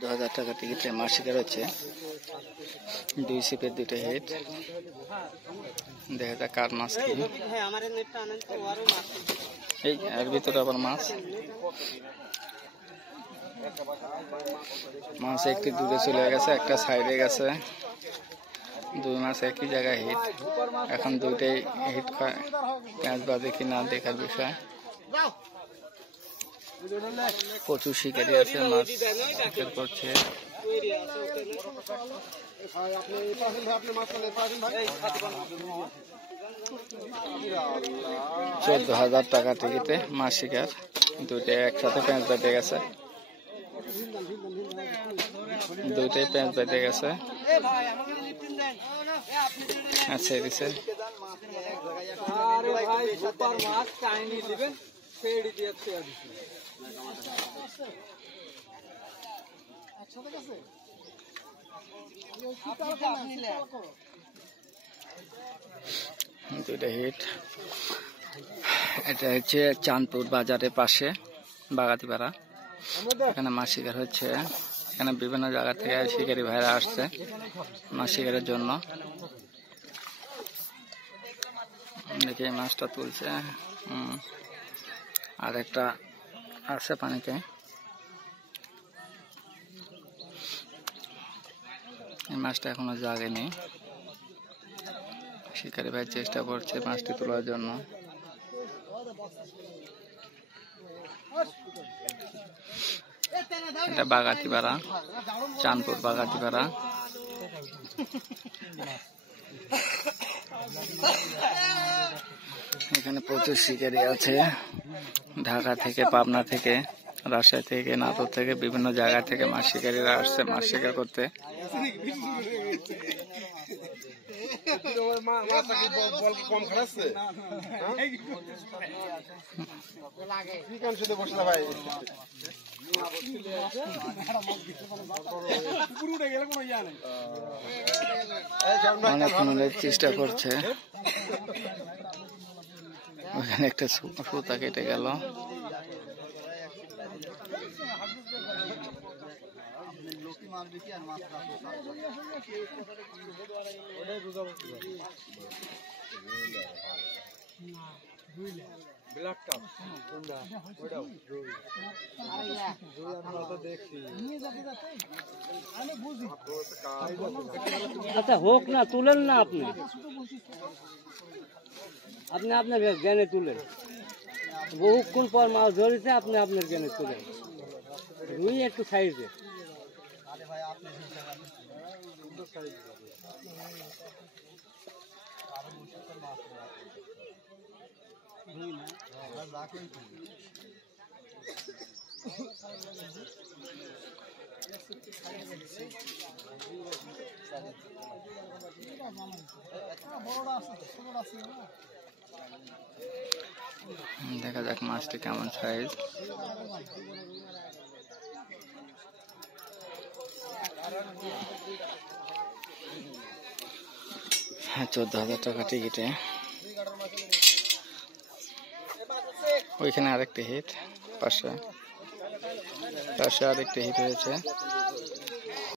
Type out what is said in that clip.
2000 টাকা টিকিটে মাছ শিকার হচ্ছে। 2 সিপের 2টা হেড। দেখা যাক কার মাছ কি। এই এর ভিতরে আবার মাছ একটি দূরে চলে গেছে, একটা সাইডে গেছে। 2 মাছ একই জায়গায় হিট। এখন 2টাই হিট ক্যাচ বাজে কিনা দেখার বিষয়। প্রচুর শিকারি আছে, মাছ শিকার করছে। 14,000 টাকা টিকিটে মাছ শিকার। 2টাই একসাথে প্যাঁচ বেঁধে গেছে। 2টাই প্যাঁচ বেঁধে গেছে। আচ্ছা দিছে দুইটা হিট। এটা হচ্ছে চাঁদপুর বাজারের পাশে বাগাতিপাড়া। এখানে মাছ শিকার হচ্ছে। এখানে বিভিন্ন জায়গা থেকে শিকারী ভাইরা আসছে মাছ শিকারের জন্য। দেখি মাছটা তুলছে। আর একটা আছে পানিতে। এই মাছটা এখনো জাগেনি। শিকারী ভাই চেষ্টা করছে মাছটি তোলার জন্য। এটা বাগাতিপাড়া, চাঁদপুর বাগাতিপাড়া। এখানে প্রচুর শিকারী আছে। ঢাকা থেকে, পাবনা থেকে, রাজশাহী থেকে, নাটোর থেকে, বিভিন্ন জায়গা থেকে মাছ শিকারীরা আসছে মাছ শিকার করতে। অনেকক্ষণ চেষ্টা করছে। ওখানে একটা সুতা কেটে গেল। আচ্ছা হোক না, তুলেন না আপনি আপনার জ্ঞানে তুলেন। বহুক্ষণ পর মাছ ধরেছে, আপনি আপনার জ্ঞানে তুলেন। রুই একটু সাইজে। দেখা যাক মাছটি কেমন সাইজ। হ্যাঁ, 14,000 টাকা টিকিটে। ওইখানে আরেকটা হিট, পাশে আরেকটা হিট হয়েছে।